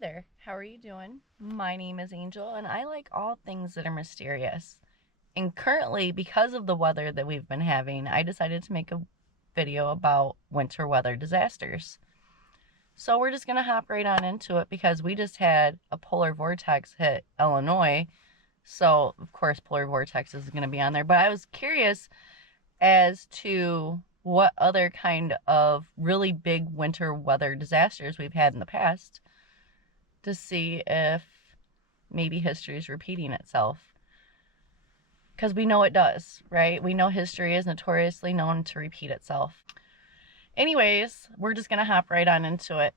there, how are you doing? My name is Angel, and I like all things that are mysterious. And currently, because of the weather that we've been having, I decided to make a video about winter weather disasters. So we're just going to hop right on into it because we just had a polar vortex hit Illinois. So, of course, polar vortex is going to be on there. But I was curious as to what other kind of really big winter weather disasters we've had in the past to see if maybe history is repeating itself. Because we know it does, right? We know history is notoriously known to repeat itself. Anyways, we're just going to hop right on into it.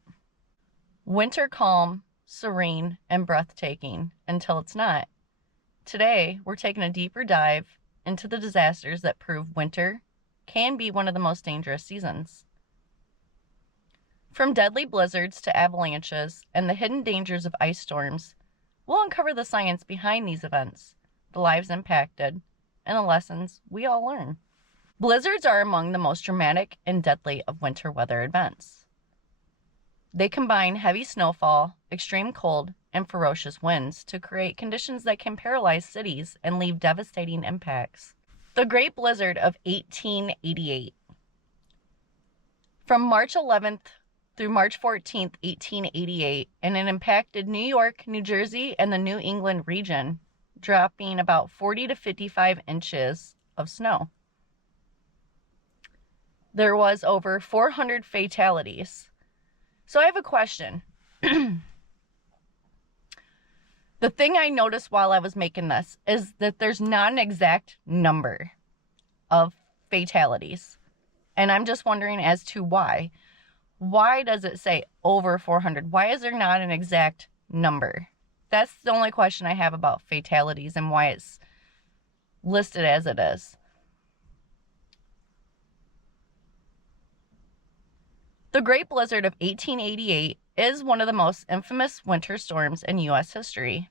Winter calm, serene, and breathtaking until it's not. Today, we're taking a deeper dive into the disasters that prove winter can be one of the most dangerous seasons. From deadly blizzards to avalanches and the hidden dangers of ice storms, we'll uncover the science behind these events, the lives impacted, and the lessons we all learn. Blizzards are among the most dramatic and deadly of winter weather events. They combine heavy snowfall, extreme cold, and ferocious winds to create conditions that can paralyze cities and leave devastating impacts. The Great Blizzard of 1888. From March 11th through March 14th, 1888, and it impacted New York, New Jersey, and the New England region, dropping about 40 to 55 inches of snow. There was over 400 fatalities. So I have a question. The thing I noticed while I was making this is that there's not an exact number of fatalities. And I'm just wondering as to why. Why does it say over 400? Why is there not an exact number? That's the only question I have about fatalities and why it's listed as it is. The Great Blizzard of 1888 is one of the most infamous winter storms in U.S. history.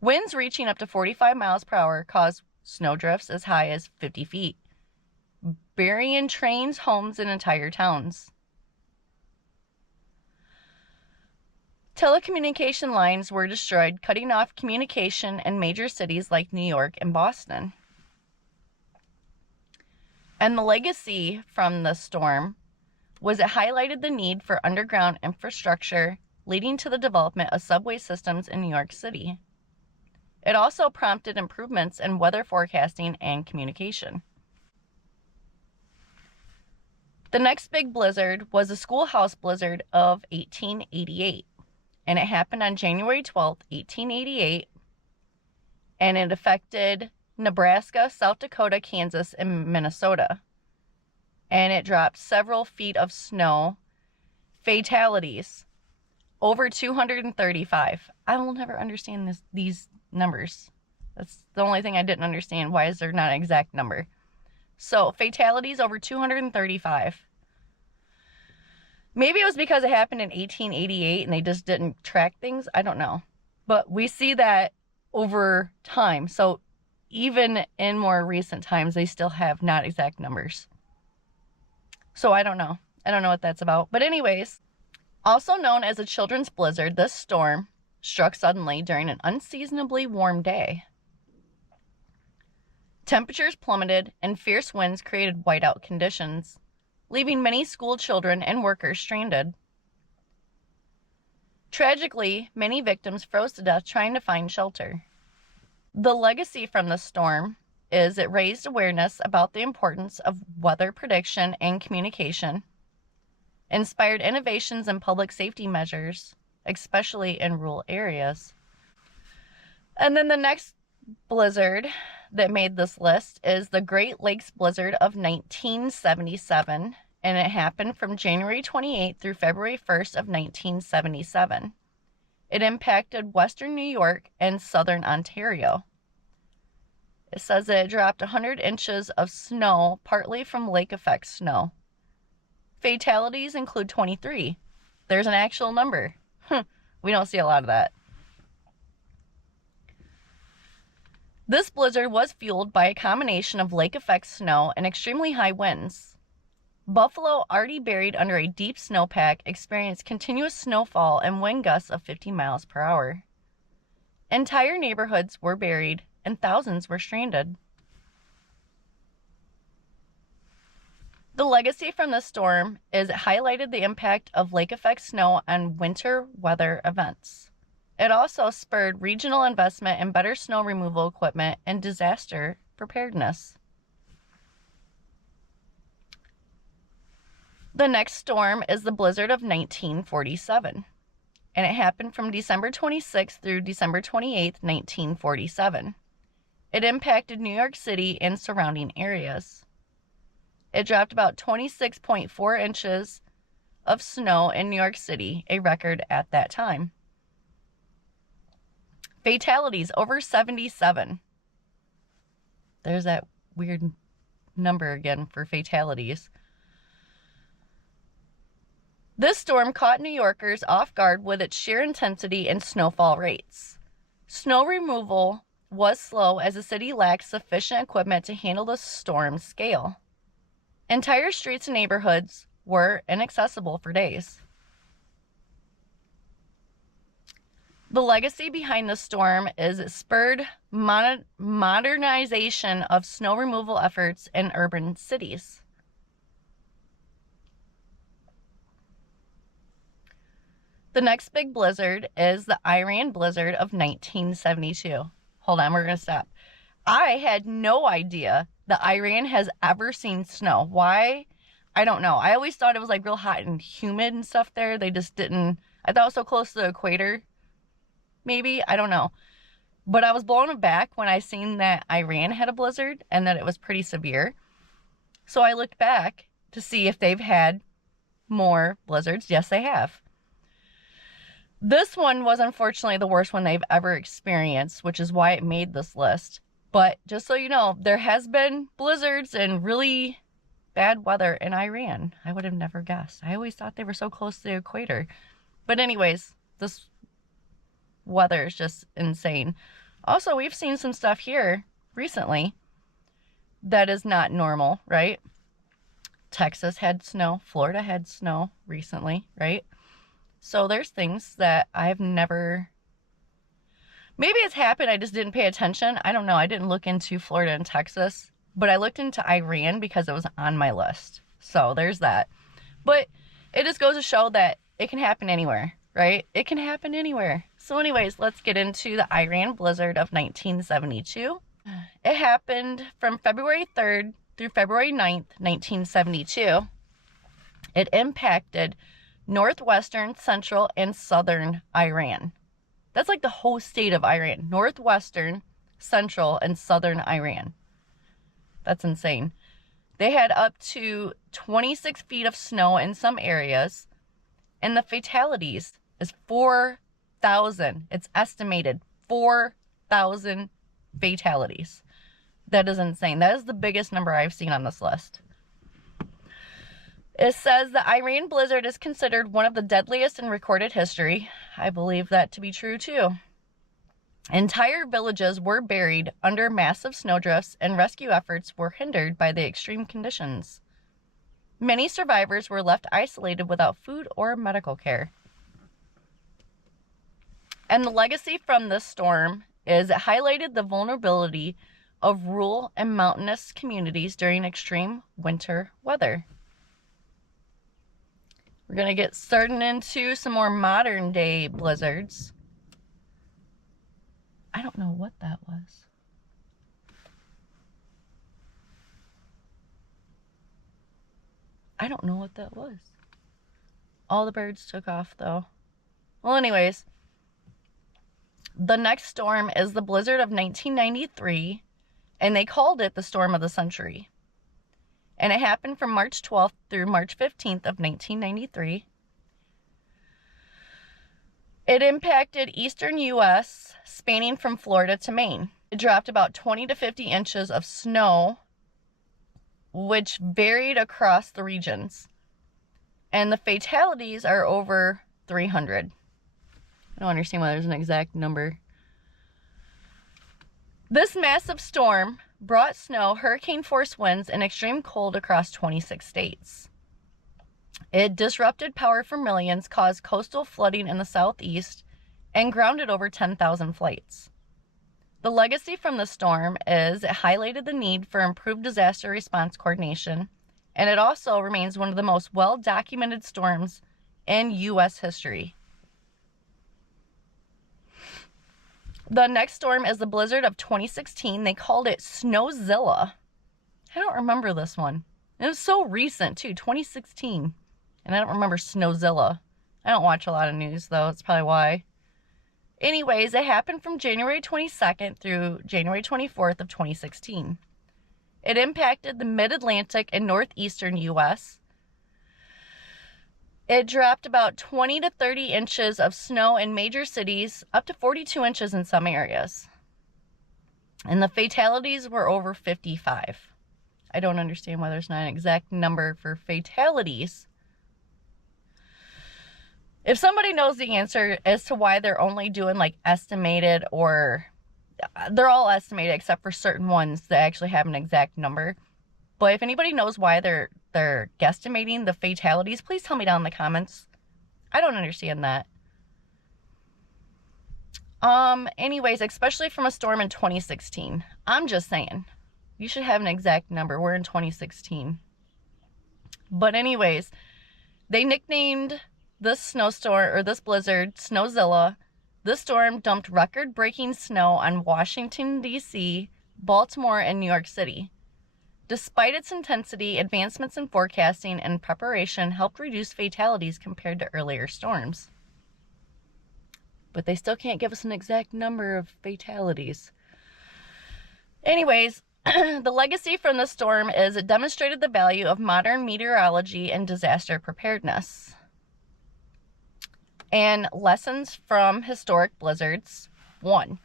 Winds reaching up to 45 miles per hour caused snowdrifts as high as 50 feet, burying trains, homes, and entire towns. Telecommunication lines were destroyed, cutting off communication in major cities like New York and Boston. And the legacy from the storm was it highlighted the need for underground infrastructure, leading to the development of subway systems in New York City. It also prompted improvements in weather forecasting and communication. The next big blizzard was the Schoolhouse Blizzard of 1888, and it happened on January 12th, 1888, and it affected Nebraska, South Dakota, Kansas, and Minnesota. And it dropped several feet of snow. Fatalities, over 235. I will never understand these numbers. That's the only thing I didn't understand. Why is there not an exact number? So, fatalities over 235. Maybe it was because it happened in 1888 and they just didn't track things. I don't know. But we see that over time. So, even in more recent times, they still have not exact numbers. So I don't know. I don't know what that's about. But anyways, also known as a children's blizzard, this storm struck suddenly during an unseasonably warm day. Temperatures plummeted and fierce winds created whiteout conditions, leaving many school children and workers stranded. Tragically, many victims froze to death trying to find shelter. The legacy from the storm is it raised awareness about the importance of weather prediction and communication, inspired innovations in public safety measures, especially in rural areas. And then the next blizzard that made this list is the Great Lakes Blizzard of 1977, and it happened from January 28th through February 1st of 1977. It impacted western New York and southern Ontario. It says that it dropped 100 inches of snow, partly from lake effect snow. Fatalities include 23. There's an actual number. We don't see a lot of that. This blizzard was fueled by a combination of lake effect snow and extremely high winds. Buffalo, already buried under a deep snowpack, experienced continuous snowfall and wind gusts of 50 miles per hour. Entire neighborhoods were buried and thousands were stranded. The legacy from the storm is it highlighted the impact of lake effect snow on winter weather events. It also spurred regional investment in better snow removal equipment and disaster preparedness. The next storm is the blizzard of 1947, and it happened from December 26th through December 28th, 1947. It impacted New York City and surrounding areas. It dropped about 26.4 inches of snow in New York City, a record at that time. Fatalities, over 77. There's that weird number again for fatalities. This storm caught New Yorkers off guard with its sheer intensity and snowfall rates. Snow removal was slow as the city lacked sufficient equipment to handle the storm's scale. Entire streets and neighborhoods were inaccessible for days. The legacy behind the storm is it spurred modernization of snow removal efforts in urban cities. The next big blizzard is the Iran blizzard of 1972. Hold on, we're going to stop. I had no idea that Iran has ever seen snow. Why? I don't know. I always thought it was like real hot and humid and stuff there. They just didn't. I thought it was so close to the equator. Maybe. I don't know. But I was blown aback when I seen that Iran had a blizzard and that it was pretty severe. So I looked back to see if they've had more blizzards. Yes, they have. This one was unfortunately the worst one they've ever experienced, which is why it made this list. But just so you know, there has been blizzards and really bad weather in Iran. I would have never guessed. I always thought they were so close to the equator. But anyways, this weather is just insane. Also, we've seen some stuff here recently that is not normal, right? Texas had snow. Florida had snow recently, right? So there's things that I've never... Maybe it's happened, I just didn't pay attention. I don't know. I didn't look into Florida and Texas. But I looked into Iran because it was on my list. So there's that. But it just goes to show that it can happen anywhere, right? It can happen anywhere. So anyways, let's get into the Iran blizzard of 1972. It happened from February 3rd through February 9th, 1972. It impacted northwestern, central, and southern Iran. That's like the whole state of Iran. Northwestern, central, and southern Iran. That's insane. They had up to 26 feet of snow in some areas. And the fatalities is 4,000. It's estimated 4,000 fatalities. That is insane. That is the biggest number I've seen on this list. It says the Iran blizzard is considered one of the deadliest in recorded history. I believe that to be true too. Entire villages were buried under massive snowdrifts and rescue efforts were hindered by the extreme conditions. Many survivors were left isolated without food or medical care. And the legacy from this storm is it highlighted the vulnerability of rural and mountainous communities during extreme winter weather. We're going to get started into some more modern day blizzards. I don't know what that was. I don't know what that was. All the birds took off though. Well, anyways. The next storm is the blizzard of 1993. And they called it the storm of the century. And it happened from March 12th through March 15th of 1993. It impacted eastern U.S., spanning from Florida to Maine. It dropped about 20 to 50 inches of snow, which varied across the regions. And the fatalities are over 300. I don't understand why there's an exact number. This massive storm brought snow, hurricane-force winds, and extreme cold across 26 states. It disrupted power for millions, caused coastal flooding in the southeast, and grounded over 10,000 flights. The legacy from the storm is it highlighted the need for improved disaster response coordination, and it also remains one of the most well-documented storms in U.S. history. The next storm is the blizzard of 2016. They called it Snowzilla. I don't remember this one. It was so recent, too, 2016. And I don't remember Snowzilla. I don't watch a lot of news, though. That's probably why. Anyways, it happened from January 22nd through January 24th of 2016. It impacted the mid-Atlantic and northeastern U.S. It dropped about 20 to 30 inches of snow in major cities, up to 42 inches in some areas. And the fatalities were over 55. I don't understand why there's not an exact number for fatalities. If somebody knows the answer as to why they're only doing like estimated, or they're all estimated except for certain ones that actually have an exact number. But if anybody knows why they're guesstimating the fatalities, please tell me down in the comments. I don't understand that. Anyways, especially from a storm in 2016. I'm just saying, you should have an exact number. We're in 2016. But anyways, they nicknamed this snowstorm, or this blizzard, Snowzilla. This storm dumped record-breaking snow on Washington, D.C., Baltimore, and New York City. Despite its intensity, advancements in forecasting and preparation helped reduce fatalities compared to earlier storms. But they still can't give us an exact number of fatalities. Anyways, the legacy from the storm is it demonstrated the value of modern meteorology and disaster preparedness. And lessons from historic blizzards. 1.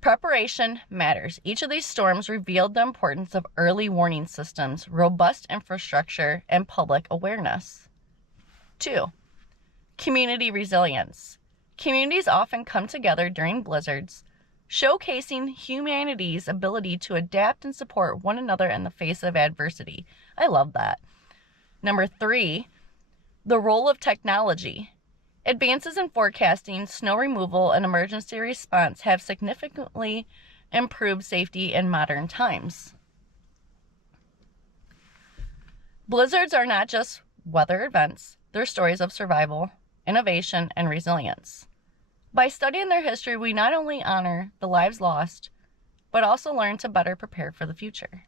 Preparation matters. Each of these storms revealed the importance of early warning systems, robust infrastructure, and public awareness. 2. Community resilience. Communities often come together during blizzards, showcasing humanity's ability to adapt and support one another in the face of adversity. I love that. 3, the role of technology. Advances in forecasting, snow removal, and emergency response have significantly improved safety in modern times. Blizzards are not just weather events, they're stories of survival, innovation, and resilience. By studying their history, we not only honor the lives lost, but also learn to better prepare for the future.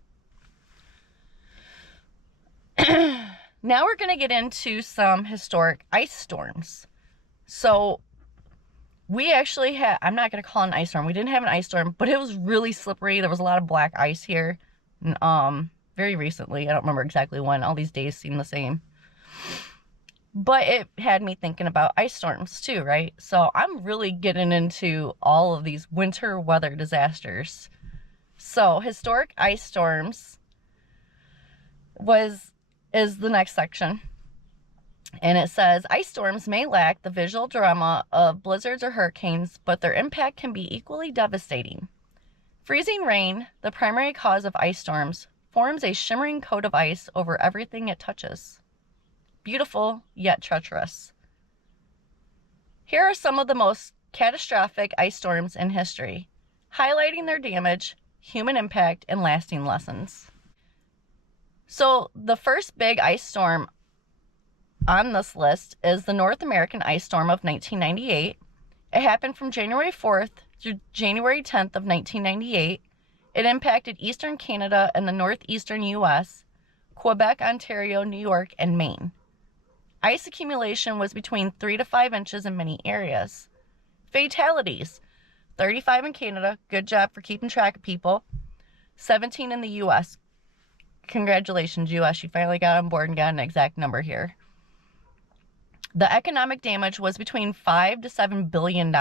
Now we're going to get into some historic ice storms. So we actually had, I'm not going to call it an ice storm. We didn't have an ice storm, but it was really slippery. There was a lot of black ice here. Very recently. I don't remember exactly when. All these days seem the same. But it had me thinking about ice storms too, right? So I'm really getting into all of these winter weather disasters. So historic ice storms is the next section. And it says, ice storms may lack the visual drama of blizzards or hurricanes, but their impact can be equally devastating. Freezing rain, the primary cause of ice storms, forms a shimmering coat of ice over everything it touches. Beautiful, yet treacherous. Here are some of the most catastrophic ice storms in history, highlighting their damage, human impact, and lasting lessons. So, the first big ice storm on this list is the North American ice storm of 1998. It happened from January 4th through January 10th of 1998. It impacted eastern Canada and the northeastern U.S., Quebec, Ontario, New York, and Maine. Ice accumulation was between 3 to 5 inches in many areas. Fatalities: 35 in Canada. Good job for keeping track of people. 17 in the U.S. Congratulations, U.S. You finally got on board and got an exact number here. The economic damage was between $5 to $7 billion.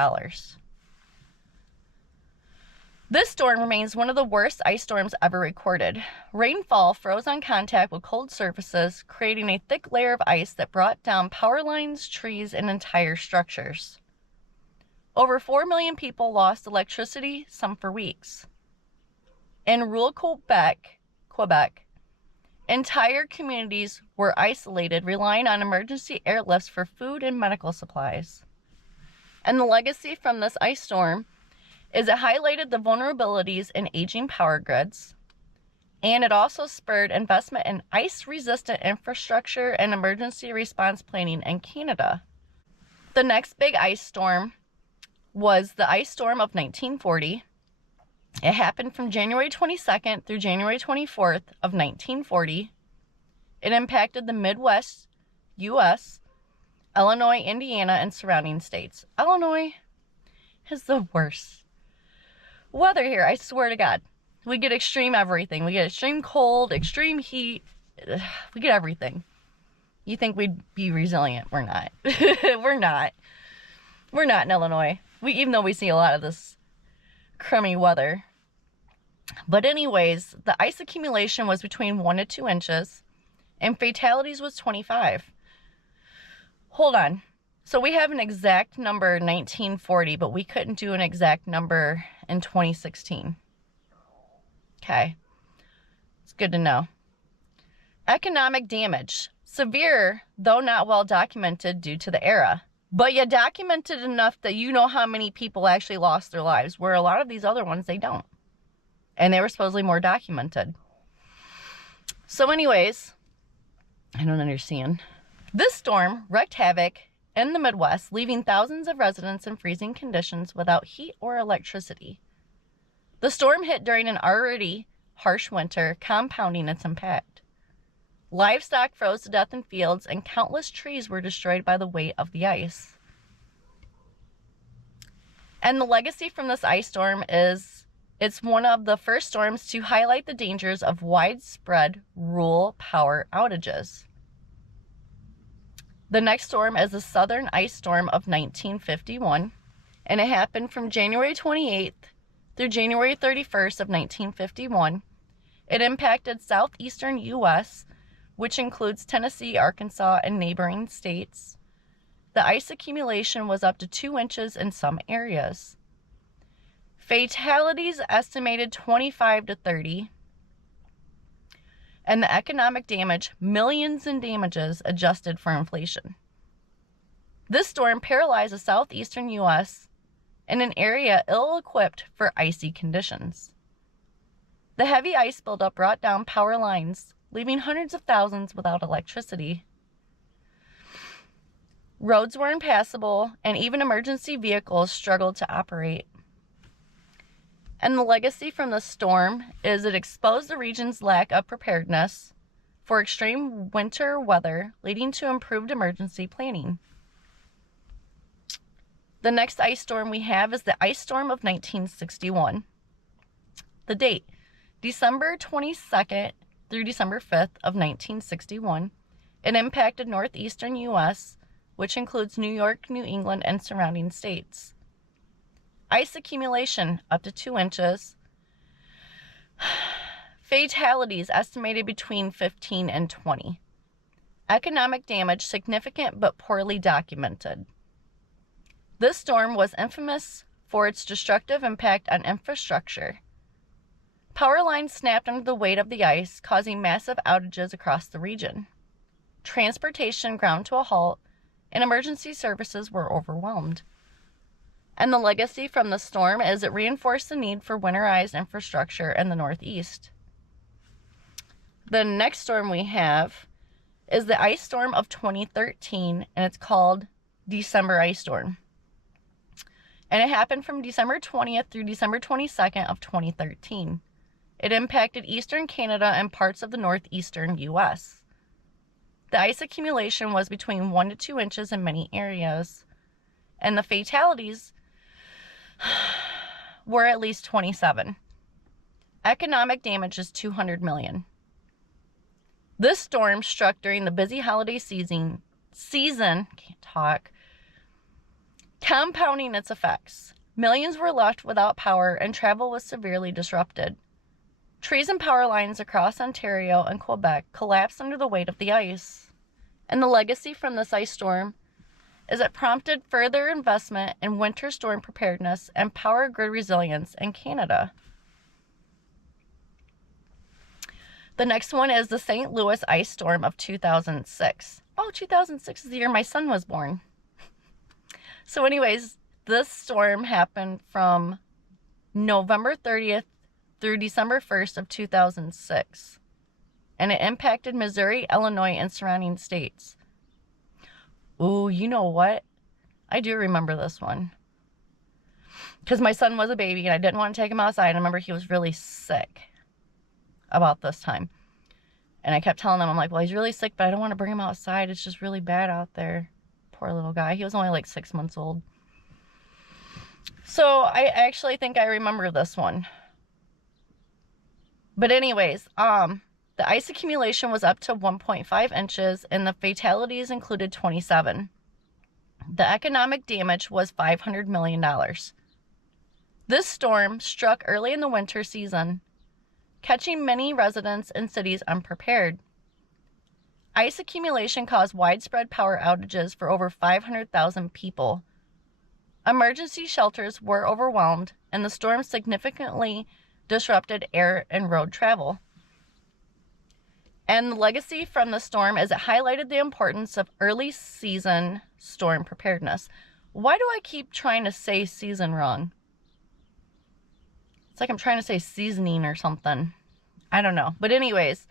This storm remains one of the worst ice storms ever recorded. Rainfall froze on contact with cold surfaces, creating a thick layer of ice that brought down power lines, trees, and entire structures. Over 4 million people lost electricity, some for weeks. In rural Quebec, Entire communities were isolated, relying on emergency airlifts for food and medical supplies. And the legacy from this ice storm is it highlighted the vulnerabilities in aging power grids, and it also spurred investment in ice-resistant infrastructure and emergency response planning in Canada. The next big ice storm was the ice storm of 1940. It happened from January 22nd through January 24th of 1940. It impacted the Midwest, U.S., Illinois, Indiana, and surrounding states. Illinois is the worst weather here, I swear to God. We get extreme everything. We get extreme cold, extreme heat. We get everything. You think we'd be resilient. We're not. We're not. We're not in Illinois. Even though we see a lot of this crummy weather. But anyways, the ice accumulation was between 1 to 2 inches, and fatalities was 25. Hold on. So we have an exact number 1940, but we couldn't do an exact number in 2016. Okay. It's good to know. Economic damage. Severe, though not well documented due to the era. But you documented enough that you know how many people actually lost their lives, where a lot of these other ones, they don't. And they were supposedly more documented. So anyways, I don't understand. This storm wreaked havoc in the Midwest, leaving thousands of residents in freezing conditions without heat or electricity. The storm hit during an already harsh winter, compounding its impact. Livestock froze to death in fields, and countless trees were destroyed by the weight of the ice. And the legacy from this ice storm is it's one of the first storms to highlight the dangers of widespread rural power outages. The next storm is the Southern Ice Storm of 1951, and it happened from January 28th through January 31st of 1951. It impacted southeastern U.S., which includes Tennessee, Arkansas, and neighboring states. The ice accumulation was up to 2 inches in some areas. Fatalities estimated 25 to 30. And the economic damage, millions in damages adjusted for inflation. This storm paralyzed the southeastern U.S. in an area ill-equipped for icy conditions. The heavy ice buildup brought down power lines, leaving hundreds of thousands without electricity. Roads were impassable, and even emergency vehicles struggled to operate. And the legacy from the storm is it exposed the region's lack of preparedness for extreme winter weather, leading to improved emergency planning. The next ice storm we have is the ice storm of 1961. The date, December 22nd through December 5th of 1961. It impacted northeastern U.S., which includes New York, New England, and surrounding states. Ice accumulation up to 2 inches. Fatalities estimated between 15 and 20. Economic damage significant but poorly documented. This storm was infamous for its destructive impact on infrastructure. Power lines snapped under the weight of the ice, causing massive outages across the region. Transportation ground to a halt, and emergency services were overwhelmed. And the legacy from the storm is it reinforced the need for winterized infrastructure in the Northeast. The next storm we have is the ice storm of 2013, and it's called December Ice Storm. And it happened from December 20th through December 22nd of 2013. It impacted eastern Canada and parts of the northeastern U.S. The ice accumulation was between 1 to 2 inches in many areas, and the fatalities were at least 27. Economic damage is $200 million. This storm struck during the busy holiday season, compounding its effects. Millions were left without power, and travel was severely disrupted. Trees and power lines across Ontario and Quebec collapsed under the weight of the ice. And the legacy from this ice storm is it prompted further investment in winter storm preparedness and power grid resilience in Canada. The next one is the St. Louis ice storm of 2006. Oh, 2006 is the year my son was born. So anyways, this storm happened from November 30th through December 1st of 2006. And it impacted Missouri, Illinois, and surrounding states. Ooh, you know what? I do remember this one. Because my son was a baby and I didn't want to take him outside. I remember he was really sick about this time. And I kept telling him, I'm like, well, he's really sick, but I don't want to bring him outside. It's just really bad out there. Poor little guy. He was only like 6 months old. So I actually think I remember this one. But anyways, the ice accumulation was up to 1.5 inches and the fatalities included 27. The economic damage was $500 million. This storm struck early in the winter season, catching many residents and cities unprepared. Ice accumulation caused widespread power outages for over 500,000 people. Emergency shelters were overwhelmed, and the storm significantly disrupted air and road travel. And the legacy from the storm is it highlighted the importance of early season storm preparedness. Why do I keep trying to say season wrong? It's like I'm trying to say seasoning or something. I don't know. But anyways,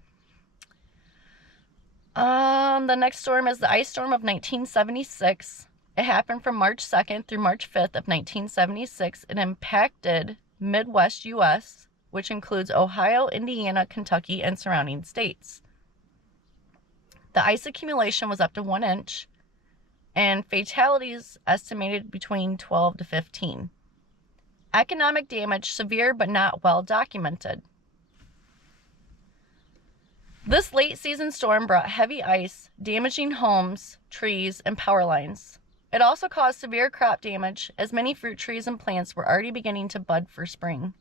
the next storm is the ice storm of 1976. It happened from March 2nd through March 5th of 1976. It impacted Midwest U.S., which includes Ohio, Indiana, Kentucky, and surrounding states. The ice accumulation was up to 1 inch, and fatalities estimated between 12 to 15. Economic damage severe but not well documented. This late season storm brought heavy ice, damaging homes, trees, and power lines. It also caused severe crop damage as many fruit trees and plants were already beginning to bud for spring.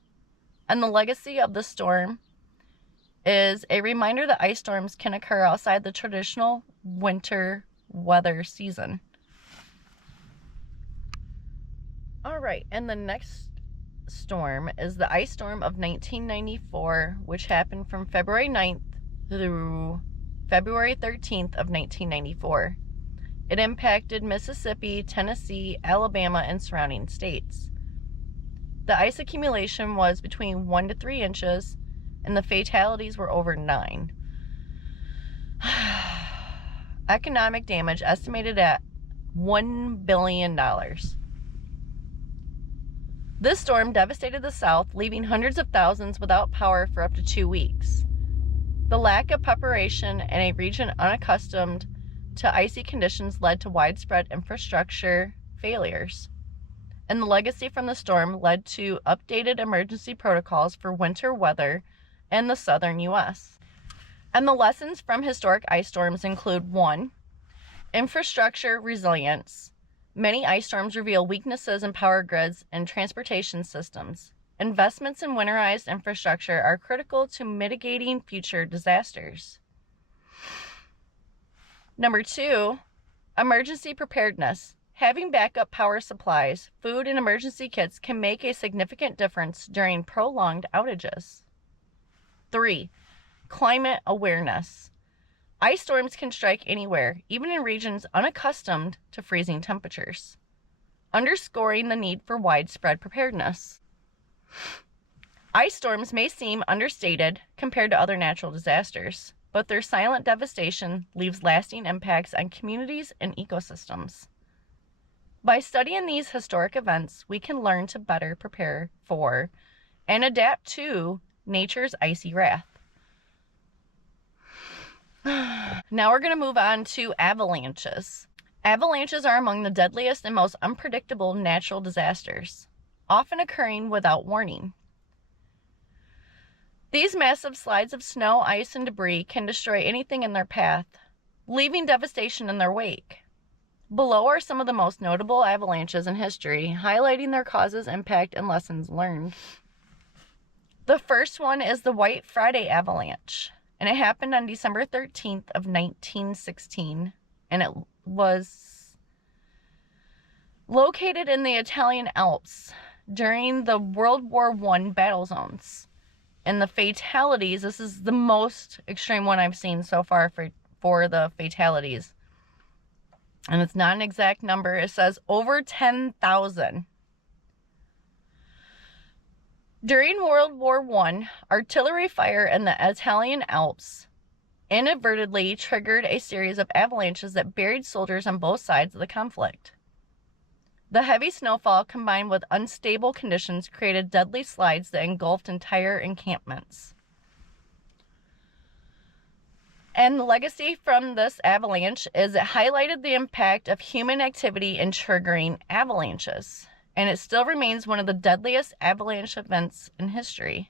And the legacy of the storm is a reminder that ice storms can occur outside the traditional winter weather season. All right, and the next storm is the ice storm of 1994, which happened from February 9th through February 13th of 1994. It impacted Mississippi, Tennessee, Alabama, and surrounding states. The ice accumulation was between 1 to 3 inches, and the fatalities were over 9. Economic damage estimated at $1 billion. This storm devastated the South, leaving hundreds of thousands without power for up to 2 weeks. The lack of preparation in a region unaccustomed to icy conditions led to widespread infrastructure failures. And the legacy from the storm led to updated emergency protocols for winter weather in the southern U.S. And the lessons from historic ice storms include 1. Infrastructure resilience. Many ice storms reveal weaknesses in power grids and transportation systems. Investments in winterized infrastructure are critical to mitigating future disasters. Number 2, emergency preparedness. Having backup power supplies, food, and emergency kits can make a significant difference during prolonged outages. 3, climate awareness. Ice storms can strike anywhere, even in regions unaccustomed to freezing temperatures, underscoring the need for widespread preparedness. Ice storms may seem understated compared to other natural disasters, but their silent devastation leaves lasting impacts on communities and ecosystems. By studying these historic events, we can learn to better prepare for and adapt to nature's icy wrath. Now we're going to move on to avalanches. Avalanches are among the deadliest and most unpredictable natural disasters, often occurring without warning. These massive slides of snow, ice, and debris can destroy anything in their path, leaving devastation in their wake. Below are some of the most notable avalanches in history, highlighting their causes, impact, and lessons learned. The first one is the White Friday Avalanche, and it happened on December 13th of 1916, and it was located in the Italian Alps during the World War I battle zones. And the fatalities, this is the most extreme one I've seen so far for the fatalities. And it's not an exact number. It says over 10,000. During World War I, artillery fire in the Italian Alps inadvertently triggered a series of avalanches that buried soldiers on both sides of the conflict. The heavy snowfall combined with unstable conditions created deadly slides that engulfed entire encampments. And the legacy from this avalanche is it highlighted the impact of human activity in triggering avalanches. And it still remains one of the deadliest avalanche events in history.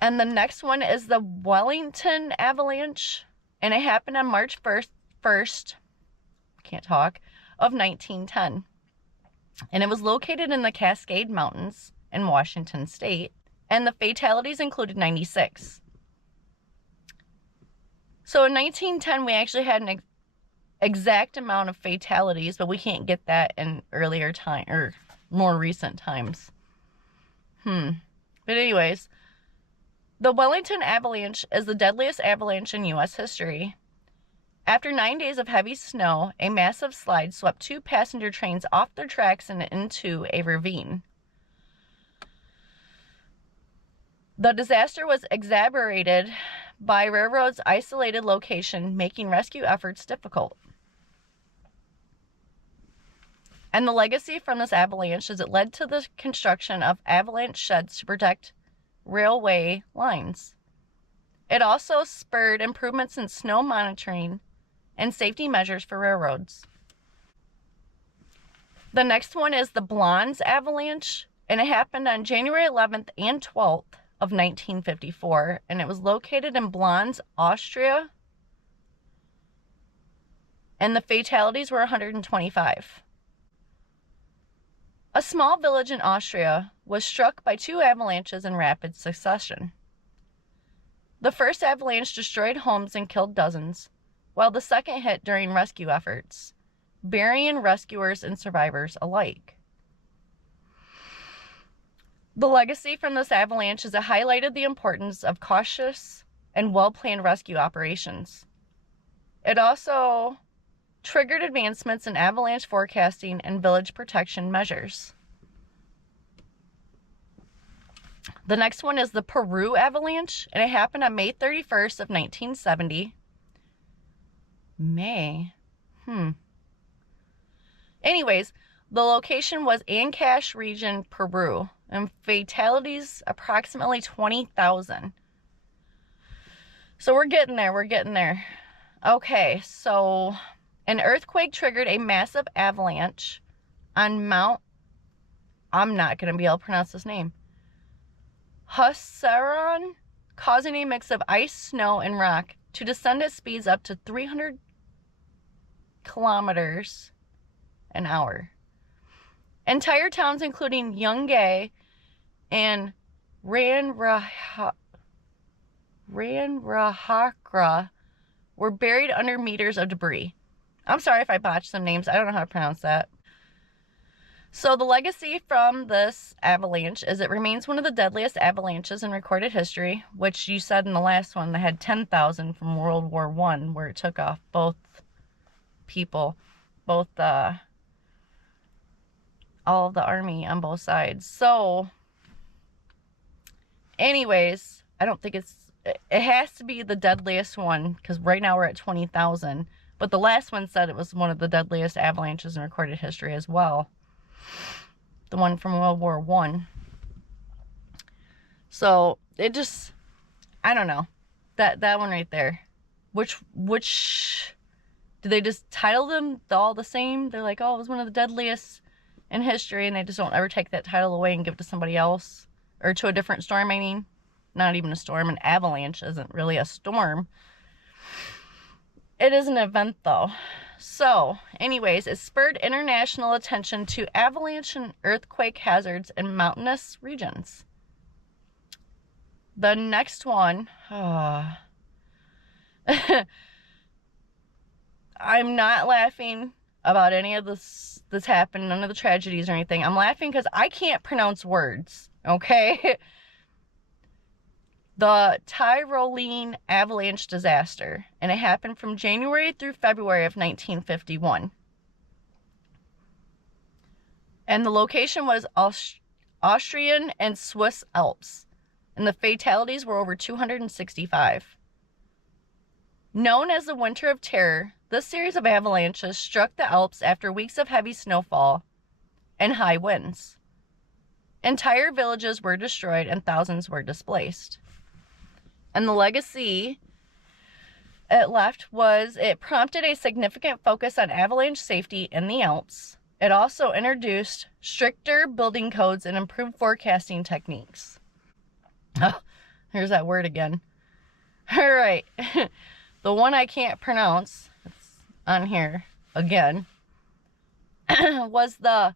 And the next one is the Wellington Avalanche. And it happened on March 1st, of 1910. And it was located in the Cascade Mountains in Washington State. And the fatalities included 96. So in 1910, we actually had an exact amount of fatalities, but we can't get that in earlier time or more recent times. But anyways, the Wellington Avalanche is the deadliest avalanche in U.S. history. After 9 days of heavy snow, a massive slide swept 2 passenger trains off their tracks and into a ravine. The disaster was exacerbated by railroad's isolated location, making rescue efforts difficult. And the legacy from this avalanche is it led to the construction of avalanche sheds to protect railway lines. It also spurred improvements in snow monitoring and safety measures for railroads. The next one is the Blons Avalanche, and it happened on January 11th and 12th of 1954, and it was located in Blons, Austria, and the fatalities were 125. A small village in Austria was struck by 2 avalanches in rapid succession. The first avalanche destroyed homes and killed dozens, while the second hit during rescue efforts, burying rescuers and survivors alike. The legacy from this avalanche is it highlighted the importance of cautious and well-planned rescue operations. It also triggered advancements in avalanche forecasting and village protection measures. The next one is the Peru Avalanche, and it happened on May 31st of 1970. Anyways, the location was Ancash region, Peru, and fatalities approximately 20,000. So we're getting there. Okay, so an earthquake triggered a massive avalanche on Mount, I'm not going to be able to pronounce this name, Huascaran, causing a mix of ice, snow, and rock to descend at speeds up to 300 kilometers an hour. Entire towns, including Yungay and Ranrahirca, were buried under meters of debris. I'm sorry if I botched some names. I don't know how to pronounce that. So the legacy from this avalanche is it remains one of the deadliest avalanches in recorded history, which you said in the last one that had 10,000 from World War I, where it took off both people, all of the army on both sides. So anyways, I don't think it has to be the deadliest one, because right now we're at 20,000. But the last one said it was one of the deadliest avalanches in recorded history as well. The one from World War I. So it just, I don't know. That one right there. Which do they just title them all the same? They're like, oh, it was one of the deadliest in history, and they just don't ever take that title away and give it to somebody else. Or to a different storm, I mean. Not even a storm. An avalanche isn't really a storm. It is an event, though. So, anyways, it spurred international attention to avalanche and earthquake hazards in mountainous regions. The next one, I'm not laughing about any of this that's happened, none of the tragedies or anything. I'm laughing because I can't pronounce words, Okay? The Tyrolean Avalanche disaster, and it happened from January through February of 1951. And the location was Austrian and Swiss Alps, and the fatalities were over 265. Known as the Winter of Terror, this series of avalanches struck the Alps after weeks of heavy snowfall and high winds. Entire villages were destroyed and thousands were displaced. And the legacy it left was it prompted a significant focus on avalanche safety in the Alps. It also introduced stricter building codes and improved forecasting techniques. Oh, here's that word again. All right. The one I can't pronounce, it's on here again, was the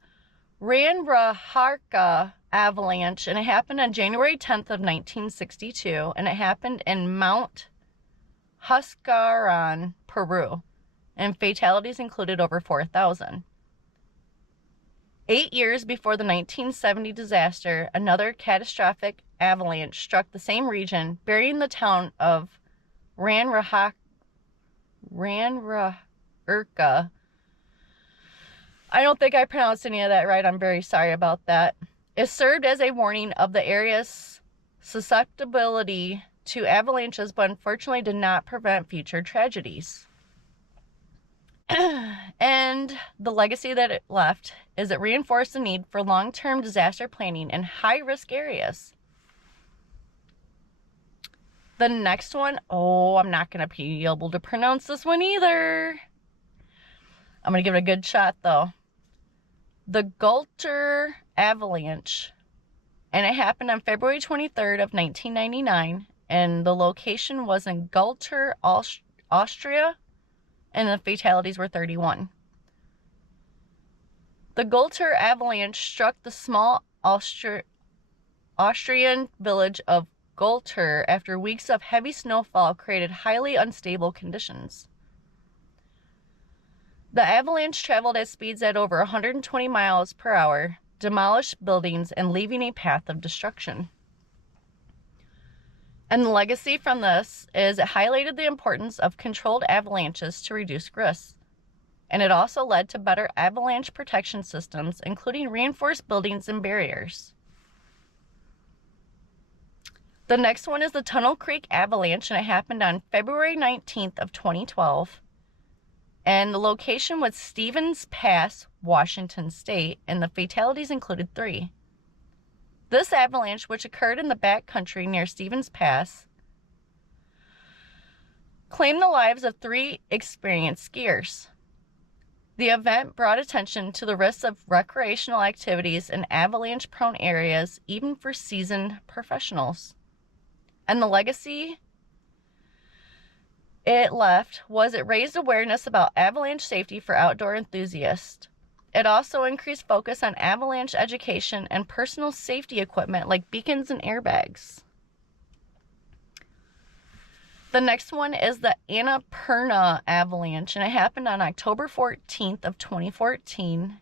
Ranrahirca Avalanche, and it happened on January 10th of 1962, and it happened in Mount Huascarán, Peru, and fatalities included over 4,000. 8 years before the 1970 disaster, another catastrophic avalanche struck the same region, burying the town of Ranrahirca. I don't think I pronounced any of that right. I'm very sorry about that. It served as a warning of the area's susceptibility to avalanches, but unfortunately did not prevent future tragedies. And the legacy that it left is it reinforced the need for long-term disaster planning in high-risk areas. The next one, I'm not going to be able to pronounce this one either. I'm going to give it a good shot, though. The Galtur Avalanche, and it happened on February 23rd of 1999, and the location was in Galtur, Austria, and the fatalities were 31. The Galtur Avalanche struck the small Austrian village of Galtur after weeks of heavy snowfall created highly unstable conditions. The avalanche traveled at speeds at over 120 miles per hour, demolished buildings, and leaving a path of destruction. And the legacy from this is it highlighted the importance of controlled avalanches to reduce risks. And it also led to better avalanche protection systems, including reinforced buildings and barriers. The next one is the Tunnel Creek Avalanche, and it happened on February 19th of 2012. And the location was Stevens Pass, Washington State, and the fatalities included 3. This avalanche, which occurred in the backcountry near Stevens Pass, claimed the lives of 3 experienced skiers. The event brought attention to the risks of recreational activities in avalanche-prone areas, even for seasoned professionals. And the legacy it left was it raised awareness about avalanche safety for outdoor enthusiasts. It also increased focus on avalanche education and personal safety equipment like beacons and airbags. The next one is the Annapurna Avalanche, and it happened on October 14th of 2014,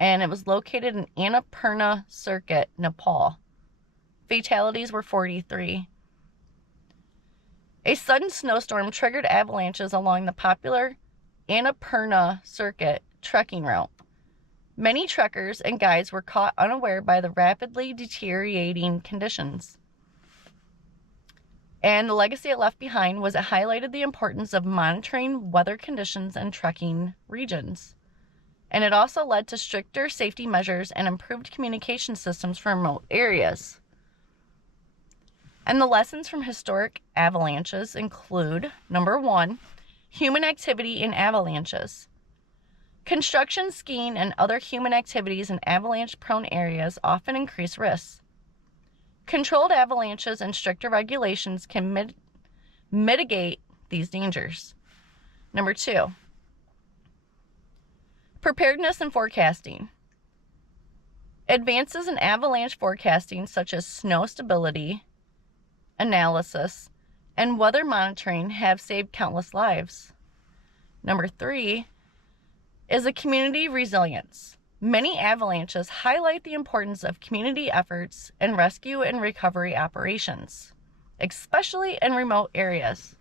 and it was located in Annapurna Circuit, Nepal. Fatalities were 43. A sudden snowstorm triggered avalanches along the popular Annapurna Circuit trekking route. Many trekkers and guides were caught unaware by the rapidly deteriorating conditions. And the legacy it left behind was it highlighted the importance of monitoring weather conditions in trekking regions. And it also led to stricter safety measures and improved communication systems for remote areas. And the lessons from historic avalanches include, number 1, human activity in avalanches. Construction, skiing, and other human activities in avalanche-prone areas often increase risks. Controlled avalanches and stricter regulations can mitigate these dangers. Number 2, preparedness and forecasting. Advances in avalanche forecasting, such as snow stability, analysis, and weather monitoring, have saved countless lives. Number 3 is a community resilience. Many avalanches highlight the importance of community efforts in rescue and recovery operations, especially in remote areas.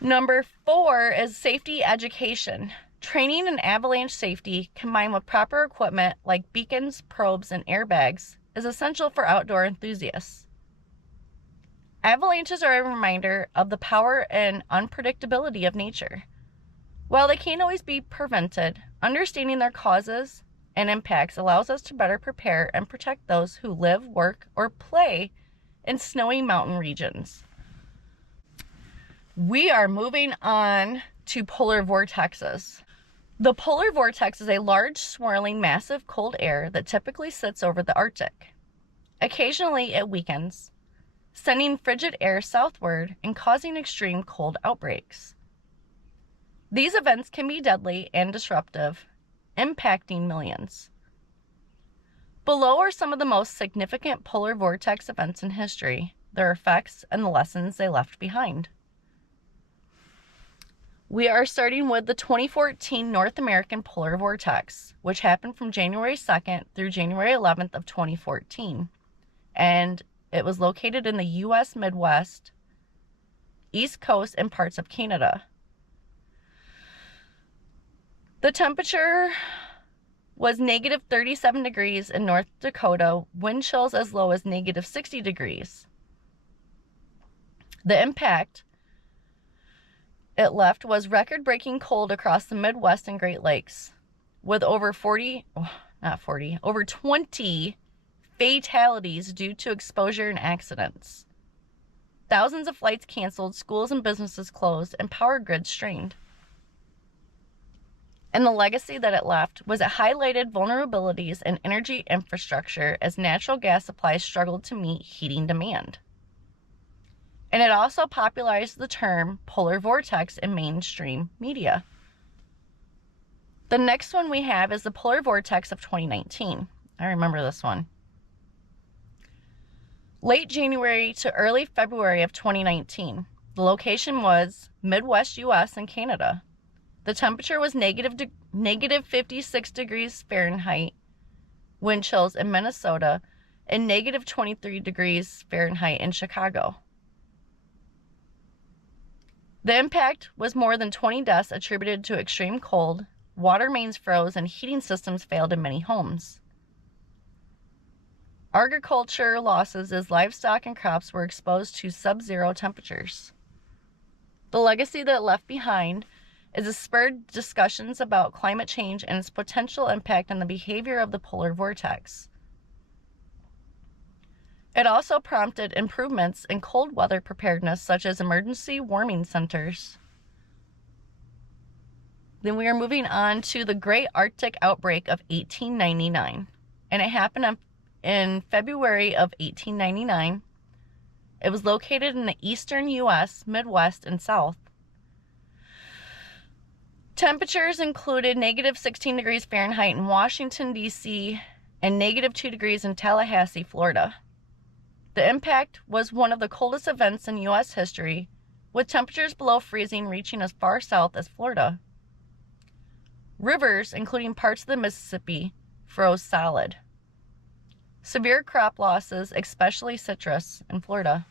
Number 4 is safety education. Training in avalanche safety combined with proper equipment like beacons, probes, and airbags is essential for outdoor enthusiasts. Avalanches are a reminder of the power and unpredictability of nature. While they can't always be prevented, understanding their causes and impacts allows us to better prepare and protect those who live, work, or play in snowy mountain regions. We are moving on to polar vortexes. The polar vortex is a large, swirling, massive cold air that typically sits over the Arctic. Occasionally, it weakens, sending frigid air southward and causing extreme cold outbreaks. These events can be deadly and disruptive, impacting millions. Below are some of the most significant polar vortex events in history, their effects, and the lessons they left behind. We are starting with the 2014 North American Polar Vortex, which happened from January 2nd through January 11th of 2014, and it was located in the U.S. Midwest, East Coast, and parts of Canada. The temperature was negative 37 degrees in North Dakota, wind chills as low as negative 60 degrees. The impact it left was record-breaking cold across the Midwest and Great Lakes, with over 20 fatalities due to exposure and accidents. Thousands of flights canceled, schools and businesses closed, and power grids strained. And the legacy that it left was it highlighted vulnerabilities in energy infrastructure as natural gas supplies struggled to meet heating demand. And it also popularized the term polar vortex in mainstream media. The next one we have is the polar vortex of 2019. I remember this one. Late January to early February of 2019. The location was Midwest US and Canada. The temperature was negative 56 degrees Fahrenheit, wind chills in Minnesota, and negative 23 degrees Fahrenheit in Chicago. The impact was more than 20 deaths attributed to extreme cold, water mains froze, and heating systems failed in many homes. Agriculture losses as livestock and crops were exposed to sub-zero temperatures. The legacy that it left behind is it spurred discussions about climate change and its potential impact on the behavior of the polar vortex. It also prompted improvements in cold weather preparedness, such as emergency warming centers. Then we are moving on to the Great Arctic Outbreak of 1899, and it happened in February of 1899. It was located in the eastern U.S., Midwest, and South. Temperatures included negative 16 degrees Fahrenheit in Washington, D.C., and negative 2 degrees in Tallahassee, Florida. The impact was one of the coldest events in U.S. history, with temperatures below freezing reaching as far south as Florida. Rivers, including parts of the Mississippi, froze solid. Severe crop losses, especially citrus in Florida.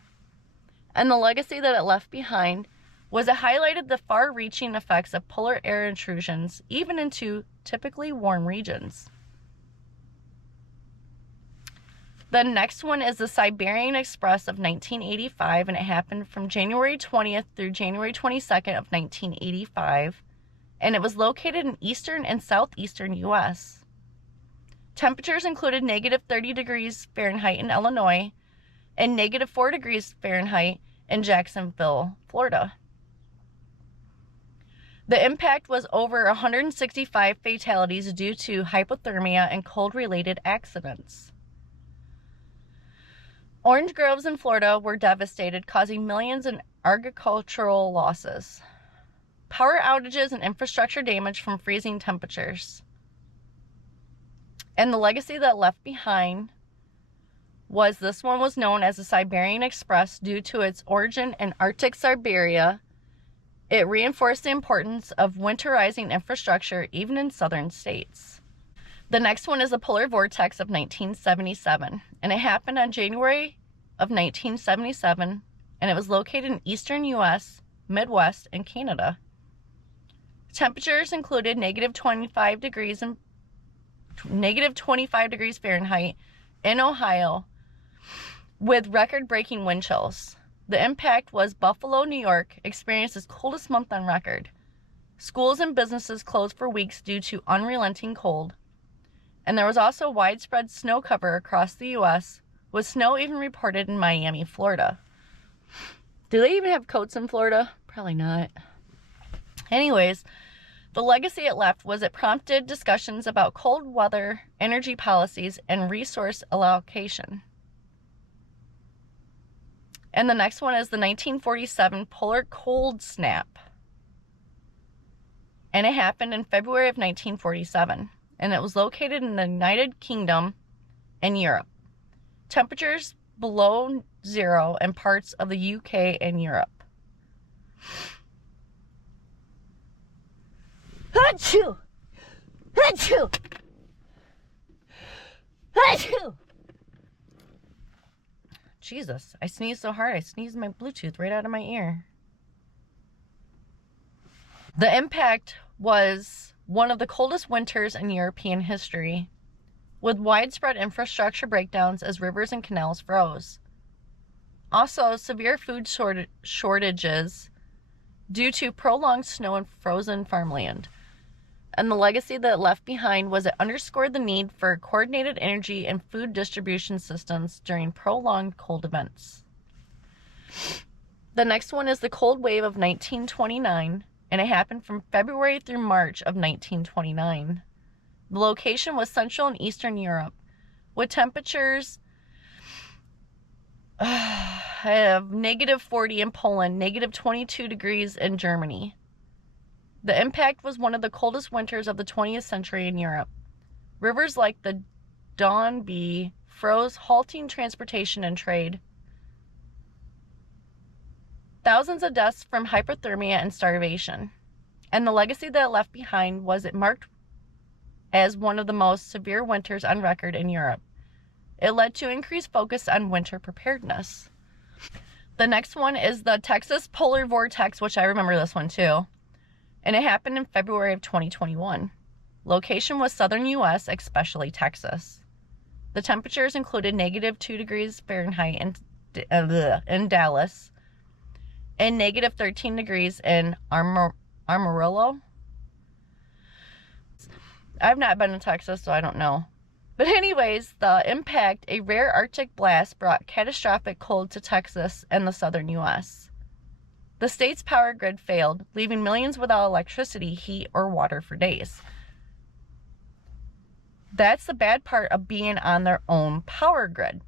And the legacy that it left behind was it highlighted the far-reaching effects of polar air intrusions, even into typically warm regions. The next one is the Siberian Express of 1985, and it happened from January 20th through January 22nd of 1985, and it was located in eastern and southeastern U.S. Temperatures included negative 30 degrees Fahrenheit in Illinois and negative 4 degrees Fahrenheit in Jacksonville, Florida. The impact was over 165 fatalities due to hypothermia and cold-related accidents. Orange groves in Florida were devastated, causing millions in agricultural losses. Power outages and infrastructure damage from freezing temperatures. And the legacy that left behind was this one was known as the Siberian Express due to its origin in Arctic Siberia. It reinforced the importance of winterizing infrastructure even in southern states. The next one is the Polar Vortex of 1977, and it happened on January of 1977, and it was located in eastern U.S., Midwest, and Canada. Temperatures included negative 25 degrees Fahrenheit in Ohio, with record-breaking wind chills. The impact was Buffalo, New York, experienced its coldest month on record. Schools and businesses closed for weeks due to unrelenting cold. And there was also widespread snow cover across the U.S., with snow even reported in Miami, Florida. Do they even have coats in Florida? Probably not. Anyways, the legacy it left was it prompted discussions about cold weather, energy policies, and resource allocation. And the next one is the 1947 polar cold snap. And it happened in February of 1947. And it was located in the United Kingdom and Europe. Temperatures below zero in parts of the UK and Europe. Achoo! Achoo! Achoo! Jesus, I sneezed so hard I sneezed my Bluetooth right out of my ear. The impact was one of the coldest winters in European history, with widespread infrastructure breakdowns as rivers and canals froze. Also, severe food shortages due to prolonged snow and frozen farmland. And the legacy that it left behind was it underscored the need for coordinated energy and food distribution systems during prolonged cold events. The next one is the cold wave of 1929, and it happened from February through March of 1929. The location was Central and Eastern Europe, with temperatures of negative 40 in Poland, negative 22 degrees in Germany. The impact was one of the coldest winters of the 20th century in Europe. Rivers like the Danube froze, halting transportation and trade. Thousands of deaths from hypothermia and starvation. And the legacy that it left behind was it marked as one of the most severe winters on record in Europe. It led to increased focus on winter preparedness. The next one is the Texas Polar Vortex, which I remember this one too. And it happened in February of 2021. Location was southern U.S., especially Texas. The temperatures included negative 2 degrees Fahrenheit in Dallas and negative 13 degrees in Amarillo. I've not been to Texas, so I don't know. But anyways, the impact, a rare Arctic blast brought catastrophic cold to Texas and the southern U.S. The state's power grid failed, leaving millions without electricity, heat, or water for days. That's the bad part of being on their own power grid.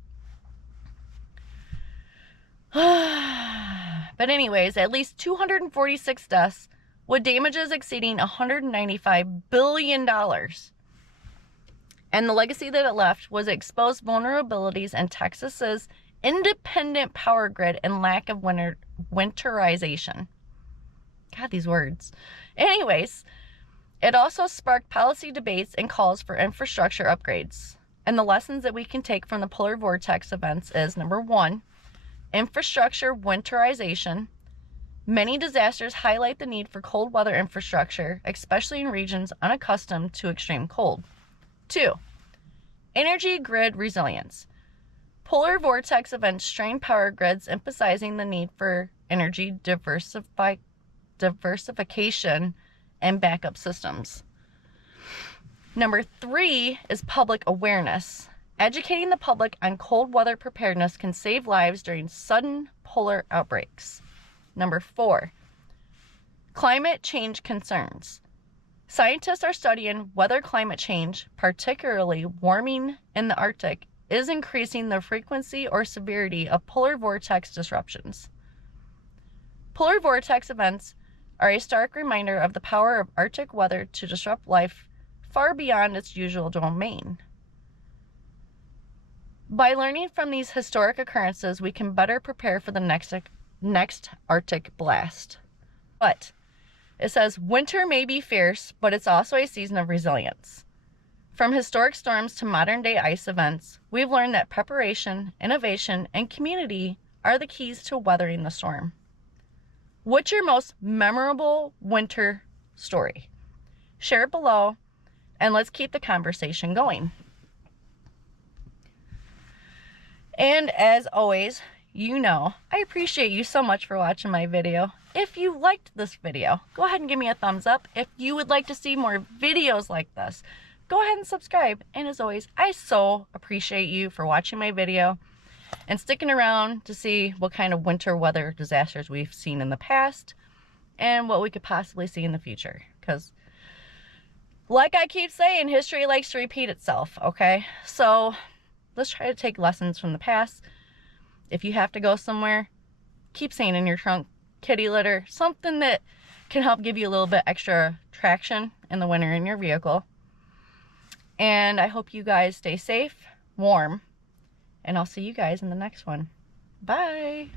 But anyways, at least 246 deaths, with damages exceeding $195 billion. And the legacy that it left was exposed vulnerabilities in Texas's independent power grid and lack of winterization. God, these words. Anyways, it also sparked policy debates and calls for infrastructure upgrades. And the lessons that we can take from the polar vortex events is, number one, infrastructure winterization. Many disasters highlight the need for cold weather infrastructure, especially in regions unaccustomed to extreme cold. 2, energy grid resilience. Polar vortex events strain power grids, emphasizing the need for energy diversification and backup systems. Number 3 is public awareness. Educating the public on cold weather preparedness can save lives during sudden polar outbreaks. Number 4, climate change concerns. Scientists are studying whether climate change, particularly warming in the Arctic, is increasing the frequency or severity of polar vortex disruptions. Polar vortex events are a stark reminder of the power of Arctic weather to disrupt life far beyond its usual domain. By learning from these historic occurrences, we can better prepare for the next Arctic blast. But it says, winter may be fierce, but it's also a season of resilience. From historic storms to modern day ice events, we've learned that preparation, innovation, and community are the keys to weathering the storm. What's your most memorable winter story? Share it below, and let's keep the conversation going. And as always, you know, I appreciate you so much for watching my video. If you liked this video, go ahead and give me a thumbs up. If you would like to see more videos like this, go ahead and subscribe. And as always, I so appreciate you for watching my video and sticking around to see what kind of winter weather disasters we've seen in the past and what we could possibly see in the future. Because like I keep saying, history likes to repeat itself, okay? So let's try to take lessons from the past. If you have to go somewhere, keep sand in your trunk, kitty litter, something that can help give you a little bit extra traction in the winter in your vehicle. And I hope you guys stay safe, warm, and I'll see you guys in the next one. Bye!